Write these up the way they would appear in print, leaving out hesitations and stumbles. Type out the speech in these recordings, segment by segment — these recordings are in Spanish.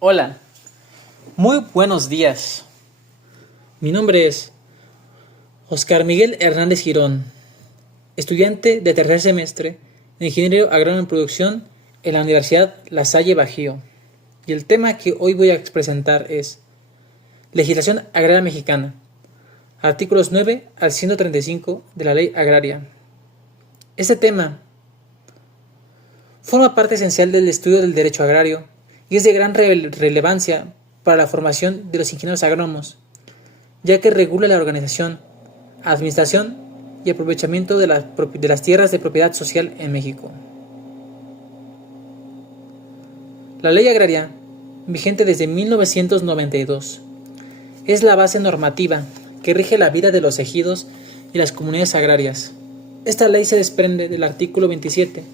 Hola, muy buenos días. Mi nombre es Oscar Miguel Hernández Girón, estudiante de tercer semestre de Ingeniero Agrónomo en Producción en la Universidad La Salle Bajío. Y el tema que hoy voy a presentar es Legislación Agraria Mexicana, artículos 9 al 135 de la Ley Agraria. Este tema forma parte esencial del estudio del derecho agrario y es de gran relevancia para la formación de los ingenieros agrónomos, ya que regula la organización, administración y aprovechamiento de las tierras de propiedad social en México. La ley agraria, vigente desde 1992, es la base normativa que rige la vida de los ejidos y las comunidades agrarias. Esta ley se desprende del artículo 27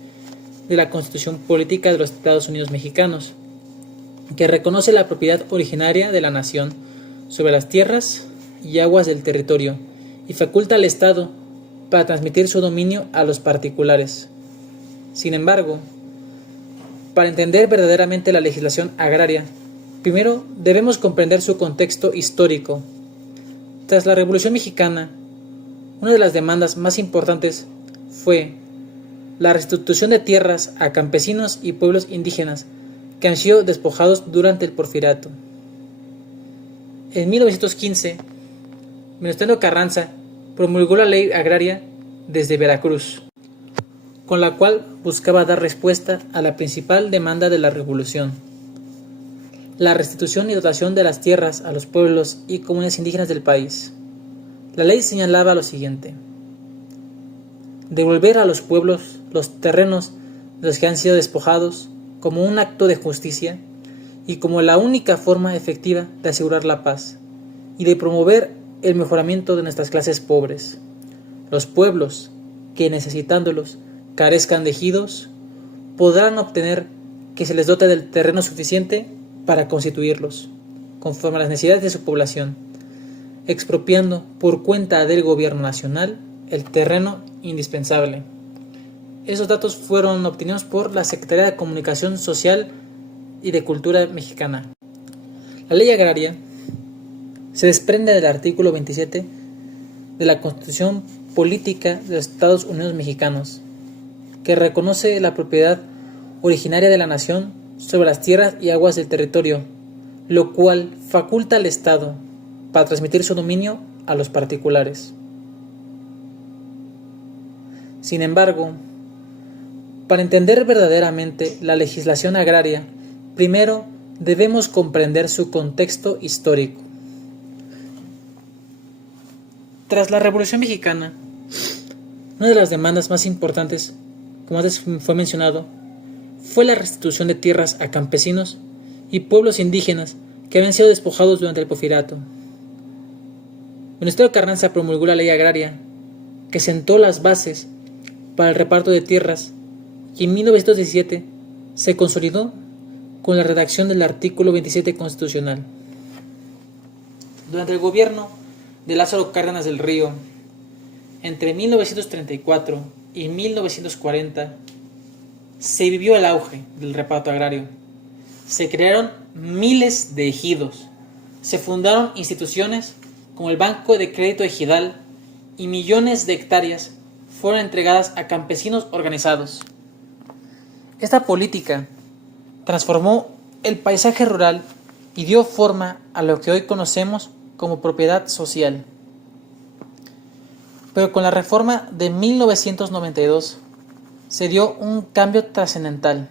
de la Constitución Política de los Estados Unidos Mexicanos, que reconoce la propiedad originaria de la nación sobre las tierras y aguas del territorio y faculta al Estado para transmitir su dominio a los particulares. Sin embargo, para entender verdaderamente la legislación agraria, primero debemos comprender su contexto histórico. Tras la Revolución Mexicana, una de las demandas más importantes fue la restitución de tierras a campesinos y pueblos indígenas que han sido despojados durante el Porfiriato. En 1915, Venustiano Carranza promulgó la Ley Agraria desde Veracruz, con la cual buscaba dar respuesta a la principal demanda de la Revolución: la restitución y dotación de las tierras a los pueblos y comunidades indígenas del país. La ley señalaba lo siguiente: devolver a los pueblos los terrenos de los que han sido despojados como un acto de justicia y como la única forma efectiva de asegurar la paz y de promover el mejoramiento de nuestras clases pobres. Los pueblos que, necesitándolos, carezcan de ejidos, podrán obtener que se les dote del terreno suficiente para constituirlos, conforme a las necesidades de su población, expropiando por cuenta del gobierno nacional el terreno indispensable. Esos datos fueron obtenidos por la Secretaría de Comunicación Social y de Cultura mexicana. La ley agraria se desprende del artículo 27 de la Constitución Política de los Estados Unidos Mexicanos, que reconoce la propiedad originaria de la nación sobre las tierras y aguas del territorio, lo cual faculta al Estado para transmitir su dominio a los particulares. Sin embargo, para entender verdaderamente la legislación agraria, primero debemos comprender su contexto histórico. Tras la Revolución Mexicana, una de las demandas más importantes, como antes fue mencionado, fue la restitución de tierras a campesinos y pueblos indígenas que habían sido despojados durante el Porfiriato. Venustiano Carranza promulgó la Ley Agraria, que sentó las bases para el reparto de tierras, y en 1917 se consolidó con la redacción del artículo 27 constitucional. Durante el gobierno de Lázaro Cárdenas del Río, entre 1934 y 1940, se vivió el auge del reparto agrario. Se crearon miles de ejidos, se fundaron instituciones como el Banco de Crédito Ejidal y millones de hectáreas fueron entregadas a campesinos organizados. Esta política transformó el paisaje rural y dio forma a lo que hoy conocemos como propiedad social. Pero con la reforma de 1992 se dio un cambio trascendental.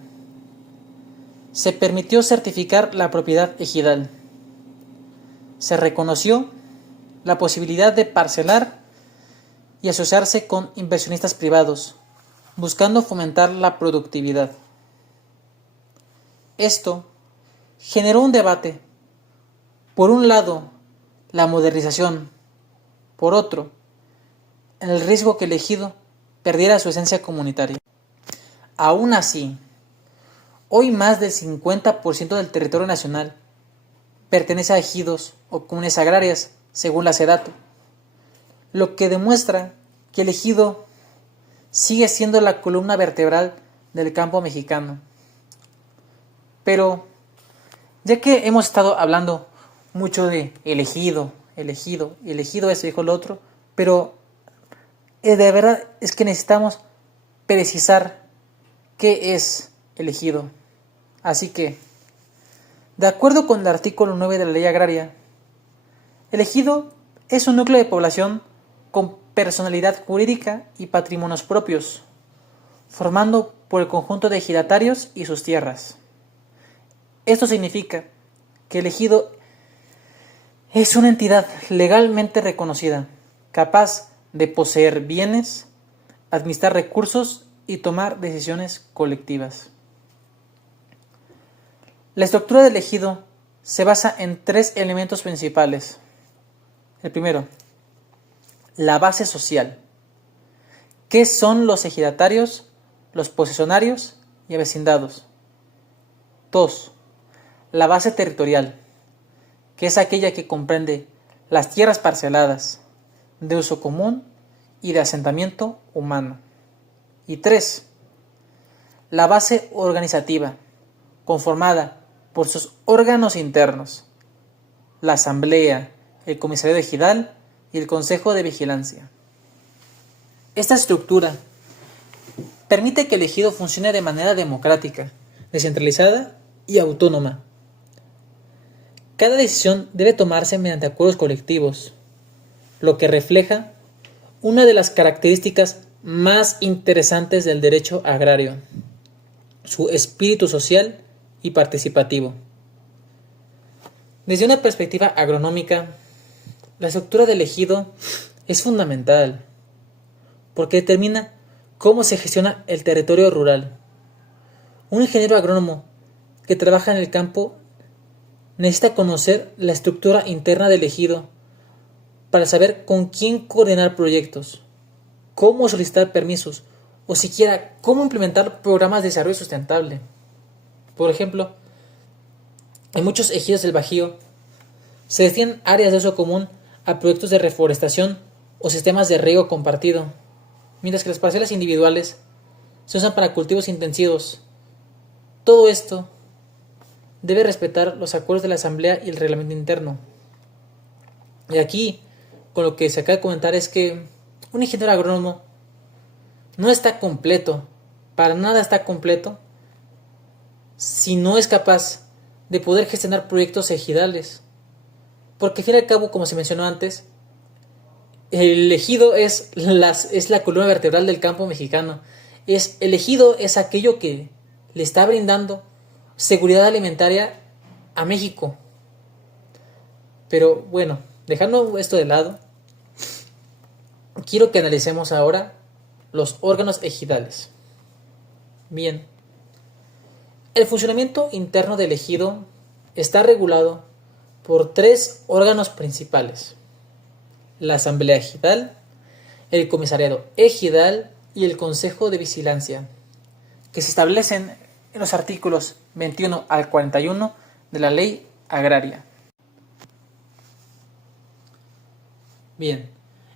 Se permitió certificar la propiedad ejidal. Se reconoció la posibilidad de parcelar y asociarse con inversionistas privados, buscando fomentar la productividad. Esto generó un debate. Por un lado, la modernización. Por otro, el riesgo que el ejido perdiera su esencia comunitaria. Aún así, hoy más del 50% del territorio nacional pertenece a ejidos o comunidades agrarias, según la SEDATU, lo que demuestra que el ejido sigue siendo la columna vertebral del campo mexicano. Pero, Ya que hemos estado hablando mucho de elegido, elegido eso, dijo lo otro, pero de verdad es que necesitamos precisar qué es elegido. Así que, de acuerdo con el artículo 9 de la Ley Agraria, el ejido es un núcleo de población con personalidad jurídica y patrimonios propios, formando por el conjunto de ejidatarios y sus tierras. Esto significa que el ejido es una entidad legalmente reconocida, capaz de poseer bienes, administrar recursos y tomar decisiones colectivas. La estructura del ejido se basa en tres elementos principales. El primero, la base social. ¿Qué son los ejidatarios, los posesionarios y avecindados? 2. La base territorial, que es aquella que comprende las tierras parceladas, de uso común y de asentamiento humano. Y 3. La base organizativa, conformada por sus órganos internos, la asamblea, el comisariado ejidal y el consejo de vigilancia. Esta estructura permite que el ejido funcione de manera democrática, descentralizada y autónoma. Cada decisión debe tomarse mediante acuerdos colectivos, lo que refleja una de las características más interesantes del derecho agrario, su espíritu social y participativo. Desde una perspectiva agronómica, la estructura del ejido es fundamental porque determina cómo se gestiona el territorio rural. Un ingeniero agrónomo que trabaja en el campo necesita conocer la estructura interna del ejido para saber con quién coordinar proyectos, cómo solicitar permisos o siquiera cómo implementar programas de desarrollo sustentable. Por ejemplo, en muchos ejidos del Bajío se destinan áreas de uso común a proyectos de reforestación o sistemas de riego compartido, mientras que las parcelas individuales se usan para cultivos intensivos. Todo esto debe respetar los acuerdos de la asamblea y el reglamento interno. Y aquí, con lo que se acaba de comentar, es que un ingeniero agrónomo no está completo, para nada está completo, si no es capaz de poder gestionar proyectos ejidales. Porque al fin y al cabo, como se mencionó antes, el ejido es la columna vertebral del campo mexicano. El ejido es aquello que le está brindando seguridad alimentaria a México. Pero bueno, dejando esto de lado, quiero que analicemos ahora los órganos ejidales. Bien, el funcionamiento interno del ejido está regulado por tres órganos principales: la asamblea ejidal, el comisariado ejidal y el consejo de vigilancia, que se establecen en los artículos 21 al 41 de la Ley Agraria. Bien,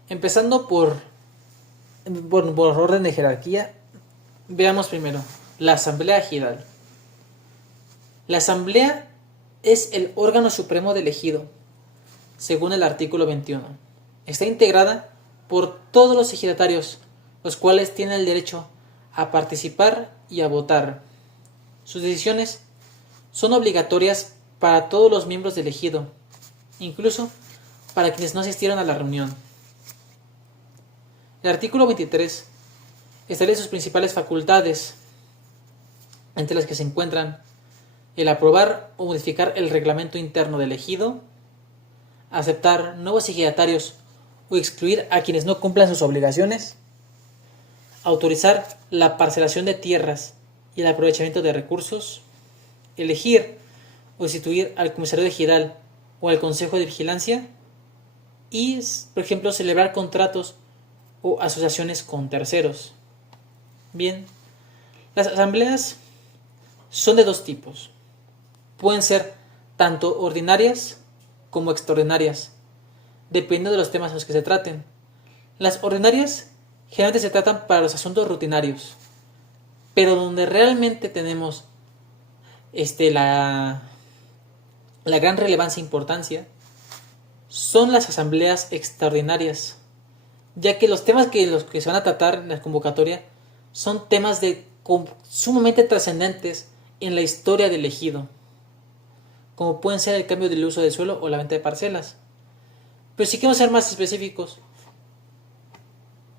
empezando por orden de jerarquía, veamos primero la asamblea ejidal. La asamblea es el órgano supremo del ejido, según el artículo 21. Está integrada por todos los ejidatarios, los cuales tienen el derecho a participar y a votar. Sus decisiones son obligatorias para todos los miembros del ejido, incluso para quienes no asistieron a la reunión. El artículo 23 establece sus principales facultades, entre las que se encuentran el aprobar o modificar el reglamento interno del ejido, aceptar nuevos ejidatarios o excluir a quienes no cumplan sus obligaciones, autorizar la parcelación de tierras y el aprovechamiento de recursos, elegir o destituir al comisario ejidal o al consejo de vigilancia y, por ejemplo, celebrar contratos o asociaciones con terceros. Bien, las asambleas son de dos tipos. Pueden ser tanto ordinarias como extraordinarias, dependiendo de los temas en los que se traten. Las ordinarias generalmente se tratan para los asuntos rutinarios, pero donde realmente tenemos la gran relevancia e importancia son las asambleas extraordinarias, ya que los temas los que se van a tratar en la convocatoria son temas sumamente trascendentes en la historia del ejido, como pueden ser el cambio del uso del suelo o la venta de parcelas. Pero si queremos ser más específicos,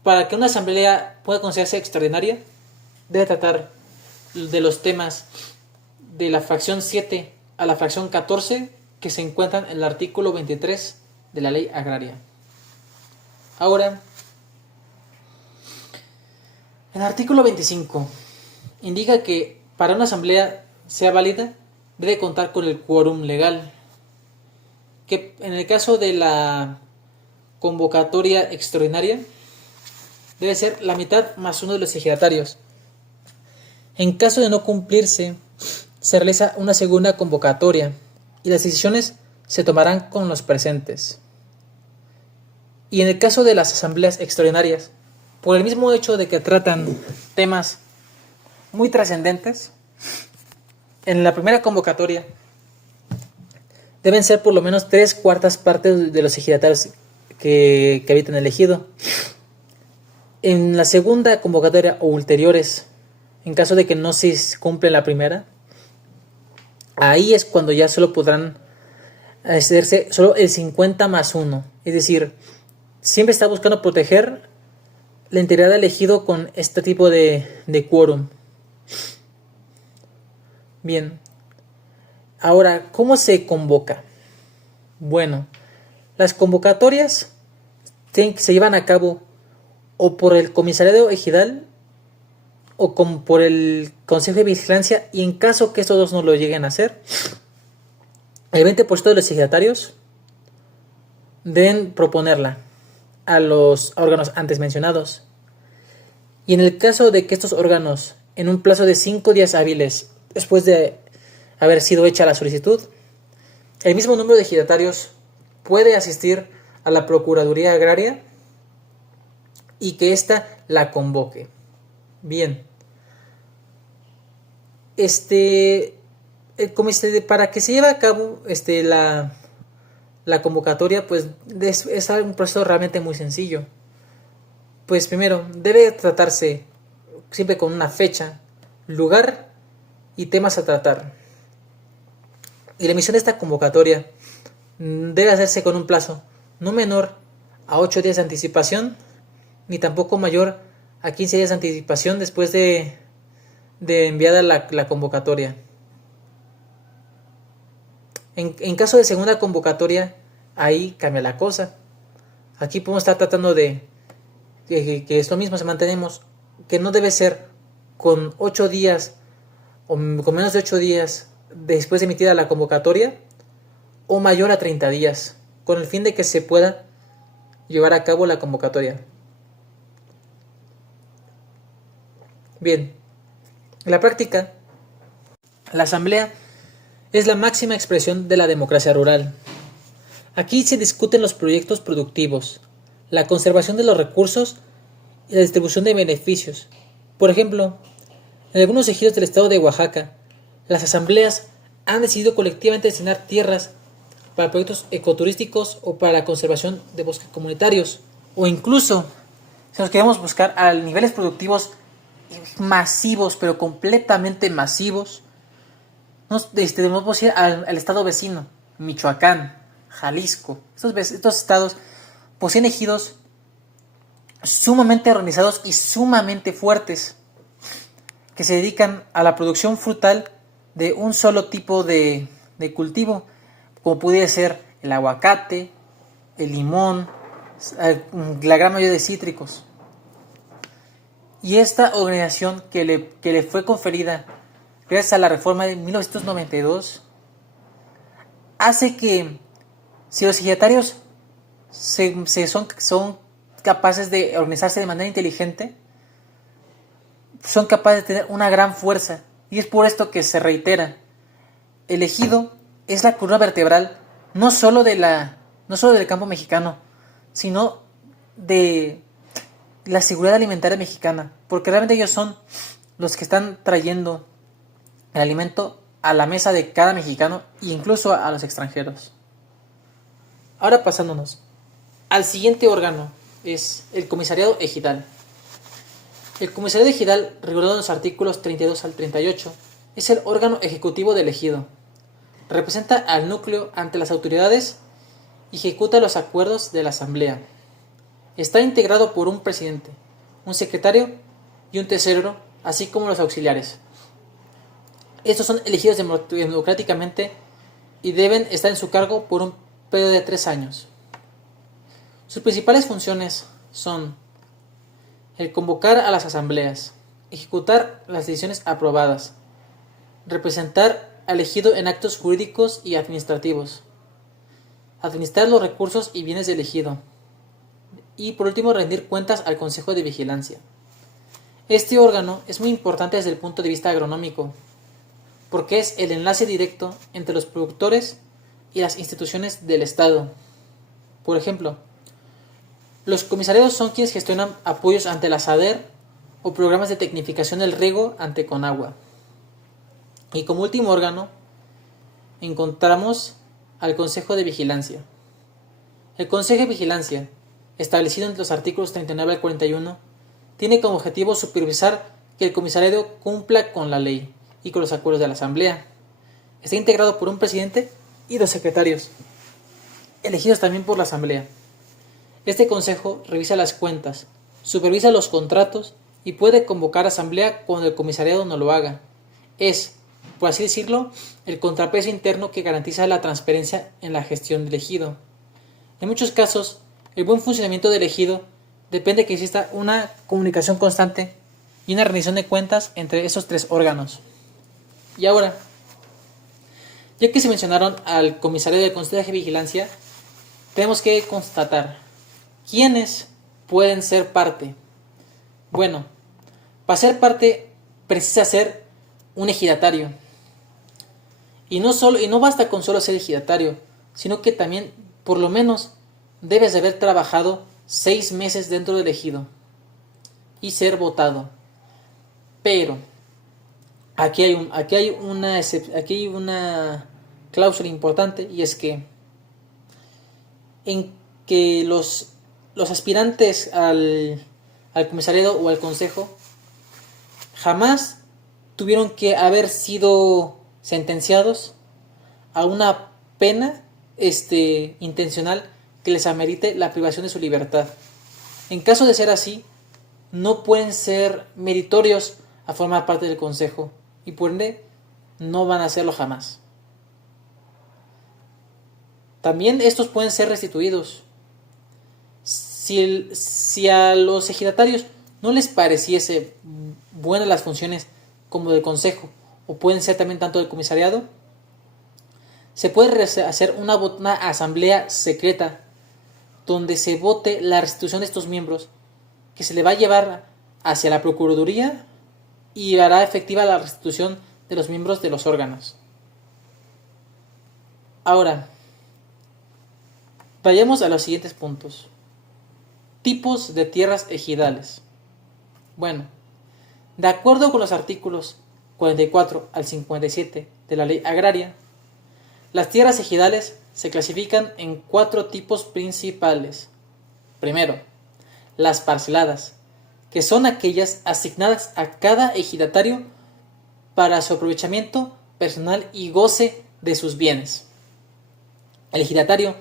para que una asamblea pueda considerarse extraordinaria, debe tratar de los temas de la fracción 7 a la fracción 14 que se encuentran en el artículo 23 de la ley agraria. Ahora, el artículo 25 indica que para una asamblea sea válida debe contar con el quórum legal, que en el caso de la convocatoria extraordinaria debe ser la mitad más uno de los ejidatarios. En caso de no cumplirse, se realiza una segunda convocatoria y las decisiones se tomarán con los presentes. Y en el caso de las asambleas extraordinarias, por el mismo hecho de que tratan temas muy trascendentes, en la primera convocatoria deben ser por lo menos 3/4 partes de los ejidatarios que habitan el ejido. En la segunda convocatoria o ulteriores, en caso de que no se cumple la primera, ahí es cuando ya solo podrán hacerse solo el 50+1. Es decir, siempre está buscando proteger la integridad del ejido con este tipo de quórum. Bien, ahora, ¿cómo se convoca? Bueno, las convocatorias se llevan a cabo o por el comisariado ejidal o por el Consejo de Vigilancia, y en caso que estos dos no lo lleguen a hacer, el 20% de los ejidatarios deben proponerla a los órganos antes mencionados. Y en el caso de que estos órganos, en un plazo de 5 días hábiles después de haber sido hecha la solicitud, el mismo número de ejidatarios puede asistir a la Procuraduría Agraria y que ésta la convoque. Bien, para que se lleve a cabo la convocatoria, pues es un proceso realmente muy sencillo. Pues primero, debe tratarse siempre con una fecha, lugar y temas a tratar. Y la emisión de esta convocatoria debe hacerse con un plazo no menor a 8 días de anticipación, ni tampoco mayor a 15 días de anticipación después de enviada la convocatoria. En caso de segunda convocatoria, ahí cambia la cosa. Aquí podemos estar tratando de que es lo mismo, mantenemos que no debe ser con 8 días o con menos de 8 días después de emitida la convocatoria, o mayor a 30 días, con el fin de que se pueda llevar a cabo la convocatoria. Bien, en la práctica, la asamblea es la máxima expresión de la democracia rural. Aquí se discuten los proyectos productivos, la conservación de los recursos y la distribución de beneficios. Por ejemplo, en algunos ejidos del estado de Oaxaca, las asambleas han decidido colectivamente destinar tierras para proyectos ecoturísticos o para la conservación de bosques comunitarios. O incluso, si nos queremos buscar a niveles productivos masivos, pero completamente masivos, nos podemos ir al estado vecino, Michoacán, Jalisco. Estos estados poseen ejidos sumamente organizados y sumamente fuertes, que se dedican a la producción frutal de un solo tipo de cultivo, como pudiera ser el aguacate, el limón, la gran mayoría de cítricos. Y esta organización que le fue conferida gracias a la reforma de 1992 hace que, si los ejidatarios son capaces de organizarse de manera inteligente, son capaces de tener una gran fuerza. Y es por esto que se reitera: el ejido es la columna vertebral no solo del campo mexicano, sino de la seguridad alimentaria mexicana, porque realmente ellos son los que están trayendo el alimento a la mesa de cada mexicano e incluso a los extranjeros. Ahora pasándonos al siguiente órgano, es el Comisariado Ejidal. El Comisariado Ejidal, regulado en los artículos 32 al 38, es el órgano ejecutivo del ejido. Representa al núcleo ante las autoridades y ejecuta los acuerdos de la asamblea. Está integrado por un presidente, un secretario y un tesorero, así como los auxiliares. Estos son elegidos democráticamente y deben estar en su cargo por un periodo de 3 años. Sus principales funciones son el convocar a las asambleas, ejecutar las decisiones aprobadas, representar al ejido en actos jurídicos y administrativos, administrar los recursos y bienes del ejido, y por último rendir cuentas al Consejo de Vigilancia. Este órgano es muy importante desde el punto de vista agronómico, porque es el enlace directo entre los productores y las instituciones del Estado. Por ejemplo, los comisariados son quienes gestionan apoyos ante la SADER o programas de tecnificación del riego ante Conagua. Y como último órgano, encontramos al Consejo de Vigilancia. El Consejo de Vigilancia, establecido entre los artículos 39 al 41, tiene como objetivo supervisar que el comisariado cumpla con la ley y con los acuerdos de la Asamblea. Está integrado por un presidente y 2 secretarios, elegidos también por la Asamblea. Este consejo revisa las cuentas, supervisa los contratos y puede convocar asamblea cuando el comisariado no lo haga. Es, por así decirlo, el contrapeso interno que garantiza la transparencia en la gestión del ejido. En muchos casos, el buen funcionamiento del ejido depende de que exista una comunicación constante y una rendición de cuentas entre esos 3 órganos. Y ahora, ya que se mencionaron al comisario del Consejo de Vigilancia, tenemos que constatar quiénes pueden ser parte. Bueno, para ser parte precisa ser un ejidatario. Y no basta con solo ser ejidatario, sino que también, por lo menos, debes de haber trabajado 6 meses dentro del ejido y ser votado. Pero aquí hay una cláusula importante, y es que los aspirantes al comisariado o al consejo jamás tuvieron que haber sido sentenciados a una pena intencional que les amerite la privación de su libertad. En caso de ser así, no pueden ser meritorios a formar parte del consejo y por ende no van a hacerlo jamás. También estos pueden ser restituidos. Si a los ejidatarios no les pareciese buenas las funciones como del consejo, o pueden ser también tanto del comisariado, se puede hacer una asamblea secreta donde se vote la restitución de estos miembros, que se le va a llevar hacia la Procuraduría y hará efectiva la restitución de los miembros de los órganos. Ahora, vayamos a los siguientes puntos. Tipos de tierras ejidales. Bueno, de acuerdo con los artículos 44 al 57 de la Ley Agraria, las tierras ejidales se clasifican en 4 tipos principales. Primero, las parceladas, que son aquellas asignadas a cada ejidatario para su aprovechamiento personal y goce de sus bienes. El ejidatario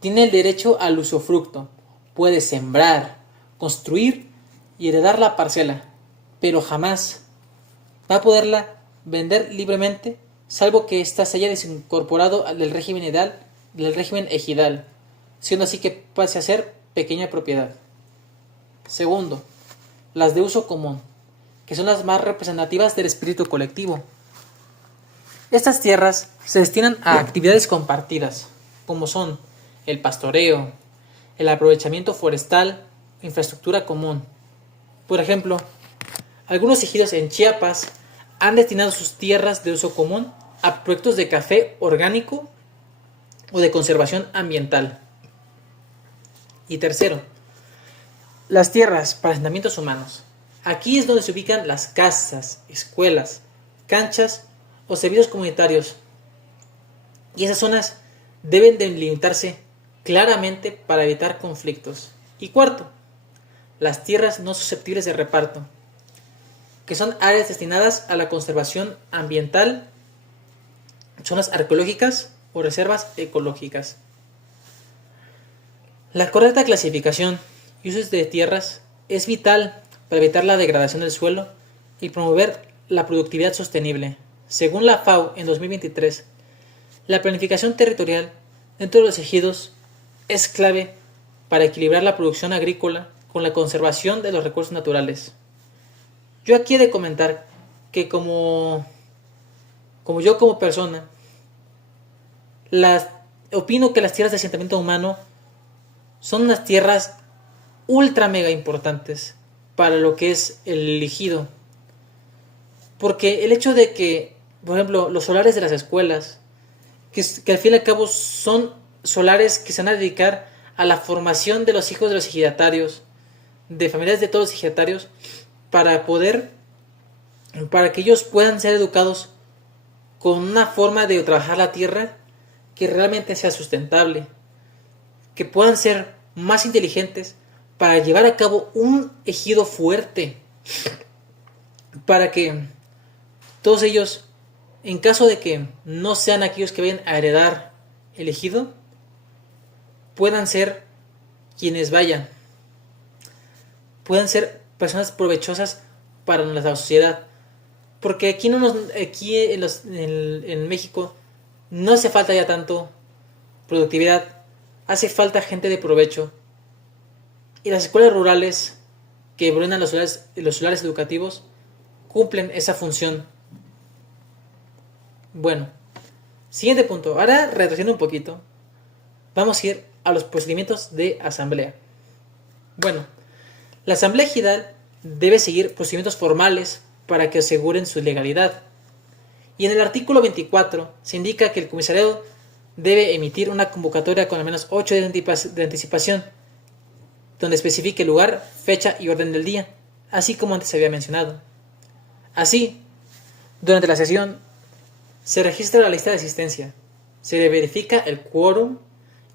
tiene el derecho al usufructo, puede sembrar, construir y heredar la parcela, pero jamás va a poderla vender libremente, salvo que ésta se haya desincorporado del régimen ejidal, siendo así que pase a ser pequeña propiedad. Segundo, las de uso común, que son las más representativas del espíritu colectivo. Estas tierras se destinan a actividades compartidas, como son el pastoreo, el aprovechamiento forestal, infraestructura común. Por ejemplo, algunos ejidos en Chiapas han destinado sus tierras de uso común a proyectos de café orgánico o de conservación ambiental. Y tercero, las tierras para asentamientos humanos. Aquí es donde se ubican las casas, escuelas, canchas o servicios comunitarios. Y esas zonas deben delimitarse claramente para evitar conflictos. Y cuarto, las tierras no susceptibles de reparto, que son áreas destinadas a la conservación ambiental, zonas arqueológicas o reservas ecológicas. La correcta clasificación y usos de tierras es vital para evitar la degradación del suelo y promover la productividad sostenible. Según la FAO en 2023, la planificación territorial dentro de los ejidos es clave para equilibrar la producción agrícola con la conservación de los recursos naturales. Yo aquí he de comentar que como persona, opino que las tierras de asentamiento humano son unas tierras ultra mega importantes para lo que es el ejido. Porque el hecho de que, por ejemplo, los solares de las escuelas, que al fin y al cabo son solares que se van a dedicar a la formación de los hijos de los ejidatarios, de familias de todos los ejidatarios, para que ellos puedan ser educados con una forma de trabajar la tierra que realmente sea sustentable, que puedan ser más inteligentes para llevar a cabo un ejido fuerte, para que todos ellos, en caso de que no sean aquellos que vayan a heredar el ejido, puedan ser quienes puedan ser personas provechosas para la sociedad. Porque aquí en México no hace falta ya tanto productividad, hace falta gente de provecho. Y las escuelas rurales que brindan los solares educativos cumplen esa función. Bueno, siguiente punto. Ahora, retrocediendo un poquito, vamos a ir a los procedimientos de asamblea. Bueno, la asamblea ejidal debe seguir procedimientos formales para que aseguren su legalidad. Y en el artículo 24 se indica que el comisariado debe emitir una convocatoria con al menos 8 días de anticipación, donde especifique el lugar, fecha y orden del día, así como antes se había mencionado. Así, durante la sesión, se registra la lista de asistencia, se verifica el quórum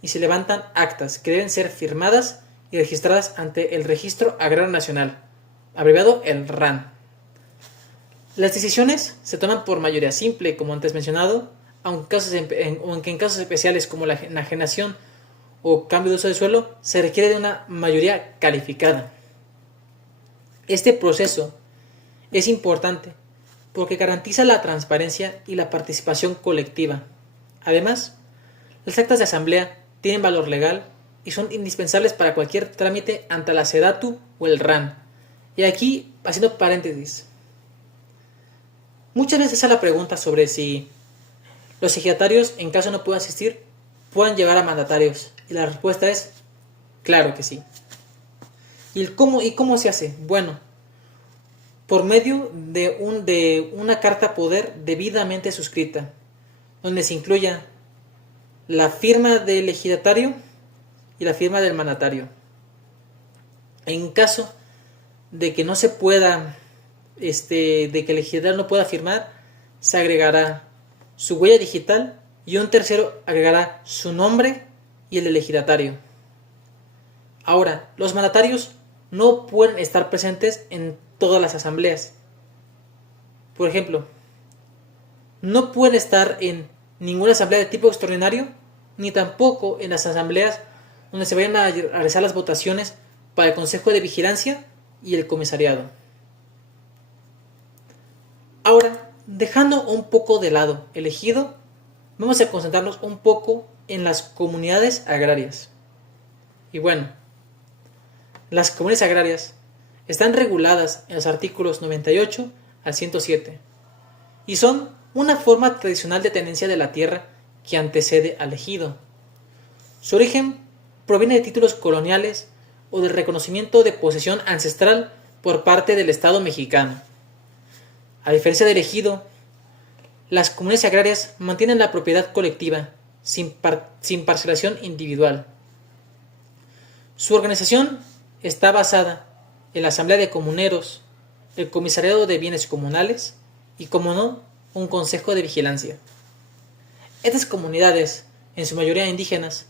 y se levantan actas que deben ser firmadas y registradas ante el Registro Agrario Nacional, abreviado el RAN. Las decisiones se toman por mayoría simple, como antes mencionado, aunque en casos especiales como la enajenación o cambio de uso de suelo se requiere de una mayoría calificada. Este proceso es importante porque garantiza la transparencia y la participación colectiva. Además, las actas de asamblea tienen valor legal y son indispensables para cualquier trámite ante la SEDATU o el RAN. Y aquí, haciendo paréntesis, muchas veces sale la pregunta sobre si los ejidatarios, en caso no puedan asistir, puedan llevar a mandatarios. Y la respuesta es, claro que sí. ¿Y cómo se hace? Bueno, por medio de una carta poder debidamente suscrita, donde se incluya la firma del ejidatario y la firma del mandatario. En caso de que no se pueda, de que el ejidatario no pueda firmar, se agregará su huella digital y un tercero agregará su nombre y el del ejidatario. Ahora, los mandatarios no pueden estar presentes en todas las asambleas. Por ejemplo, no pueden estar en ninguna asamblea de tipo extraordinario, ni tampoco en las asambleas donde se vayan a realizar las votaciones para el Consejo de Vigilancia y el Comisariado. Ahora, dejando un poco de lado el ejido, vamos a concentrarnos un poco en las comunidades agrarias. Y bueno, las comunidades agrarias están reguladas en los artículos 98 al 107 y son una forma tradicional de tenencia de la tierra que antecede al ejido. Su origen proviene de títulos coloniales o del reconocimiento de posesión ancestral por parte del Estado mexicano. A diferencia del ejido, las comunidades agrarias mantienen la propiedad colectiva sin parcelación individual. Su organización está basada en la Asamblea de Comuneros, el Comisariado de Bienes Comunales y, como no, un consejo de vigilancia. Estas comunidades, en su mayoría indígenas,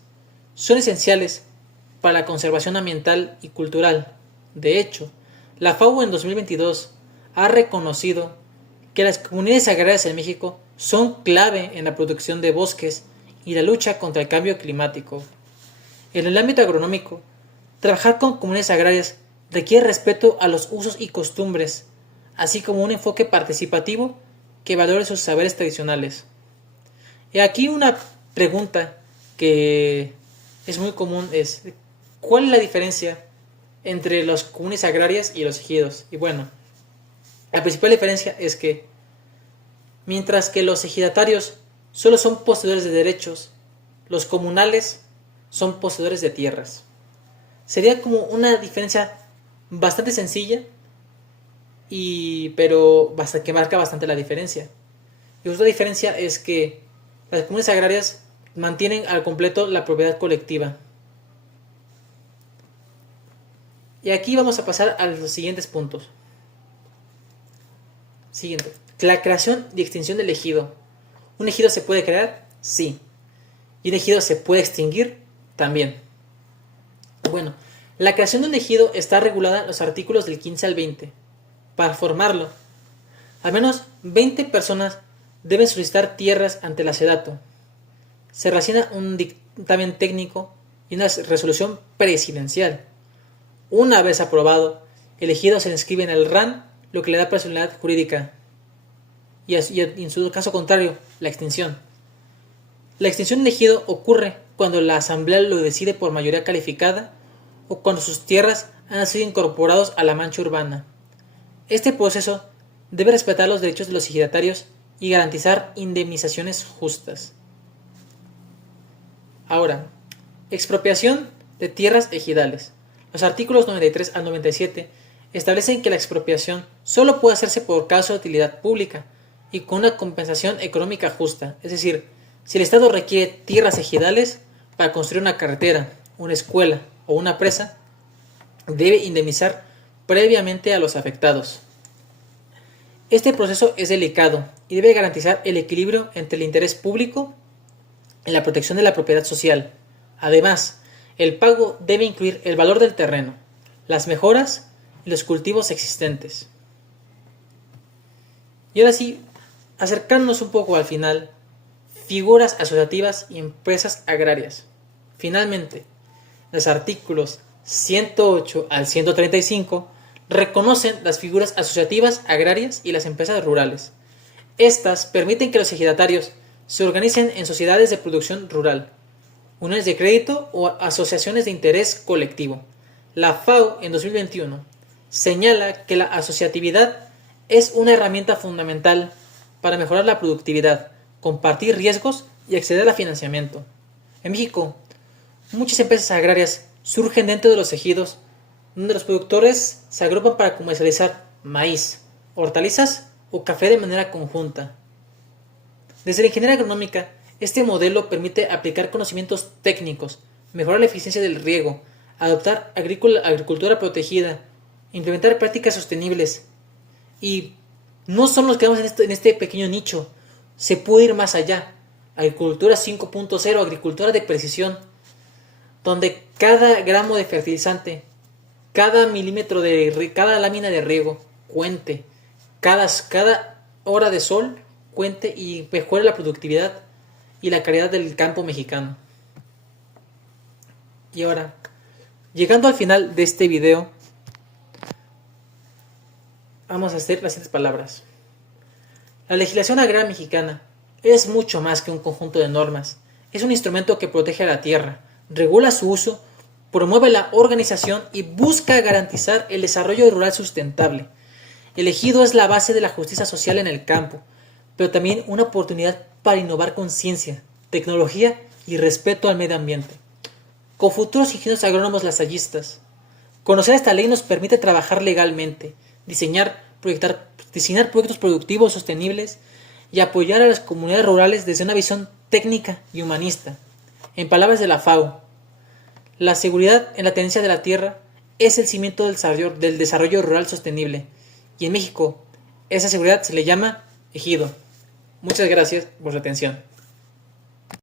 son esenciales para la conservación ambiental y cultural. De hecho, la FAO en 2022 ha reconocido que las comunidades agrarias en México son clave en la protección de bosques y la lucha contra el cambio climático. En el ámbito agronómico, trabajar con comunidades agrarias requiere respeto a los usos y costumbres, así como un enfoque participativo que valore sus saberes tradicionales. Y aquí una pregunta que es muy común es, ¿cuál es la diferencia entre las comunidades agrarias y los ejidos? Y bueno, la principal diferencia es que mientras que los ejidatarios solo son poseedores de derechos, los comunales son poseedores de tierras. Sería como una diferencia bastante sencilla, pero que marca bastante la diferencia. Y otra diferencia es que las comunidades agrarias mantienen al completo la propiedad colectiva. Y aquí vamos a pasar a los siguientes puntos. Siguiente. La creación y extinción del ejido. ¿Un ejido se puede crear? Sí. ¿Y un ejido se puede extinguir? También. Bueno, la creación de un ejido está regulada en los artículos del 15 al 20. Para formarlo, al menos 20 personas deben solicitar tierras ante la SEDATU. Se realiza un dictamen técnico y una resolución presidencial. Una vez aprobado, el ejido se inscribe en el RAN, lo que le da personalidad jurídica. Y en su caso contrario, la extinción. La extinción del ejido ocurre cuando la asamblea lo decide por mayoría calificada o cuando sus tierras han sido incorporados a la mancha urbana. Este proceso debe respetar los derechos de los ejidatarios y garantizar indemnizaciones justas. Ahora, expropiación de tierras ejidales. Los artículos 93 al 97 establecen que la expropiación solo puede hacerse por causa de utilidad pública y con una compensación económica justa. Es decir, si el Estado requiere tierras ejidales para construir una carretera, una escuela o una presa, debe indemnizar previamente a los afectados. Este proceso es delicado y debe garantizar el equilibrio entre el interés público y la protección de la propiedad social. Además, el pago debe incluir el valor del terreno, las mejoras y los cultivos existentes. Y ahora sí, acercándonos un poco al final, figuras asociativas y empresas agrarias. Finalmente, los artículos 108 al 135 reconocen las figuras asociativas agrarias y las empresas rurales. Estas permiten que los ejidatarios se organicen en sociedades de producción rural, uniones de crédito o asociaciones de interés colectivo. La FAO en 2021 señala que la asociatividad es una herramienta fundamental para mejorar la productividad, compartir riesgos y acceder a financiamiento. En México, muchas empresas agrarias surgen dentro de los ejidos, donde los productores se agrupan para comercializar maíz, hortalizas o café de manera conjunta. Desde la ingeniería agronómica, este modelo permite aplicar conocimientos técnicos, mejorar la eficiencia del riego, adoptar agricultura protegida, implementar prácticas sostenibles. Y no solo nos quedamos en este pequeño nicho, se puede ir más allá. Agricultura 5.0, agricultura de precisión, donde cada gramo de fertilizante, cada milímetro cada lámina de riego cuente, cada hora de sol cuente y mejore la productividad y la calidad del campo mexicano. Y ahora, llegando al final de este video, vamos a hacer las siguientes palabras. La legislación agraria mexicana es mucho más que un conjunto de normas. Es un instrumento que protege a la tierra, regula su uso, promueve la organización y busca garantizar el desarrollo rural sustentable. El ejido es la base de la justicia social en el campo, pero también una oportunidad para innovar con ciencia, tecnología y respeto al medio ambiente. Con futuros ingenieros agrónomos lasallistas, conocer esta ley nos permite trabajar legalmente, diseñar proyectos productivos sostenibles y apoyar a las comunidades rurales desde una visión técnica y humanista. En palabras de la FAO, la seguridad en la tenencia de la tierra es el cimiento del desarrollo rural sostenible, y en México esa seguridad se le llama ejido. Muchas gracias por su atención.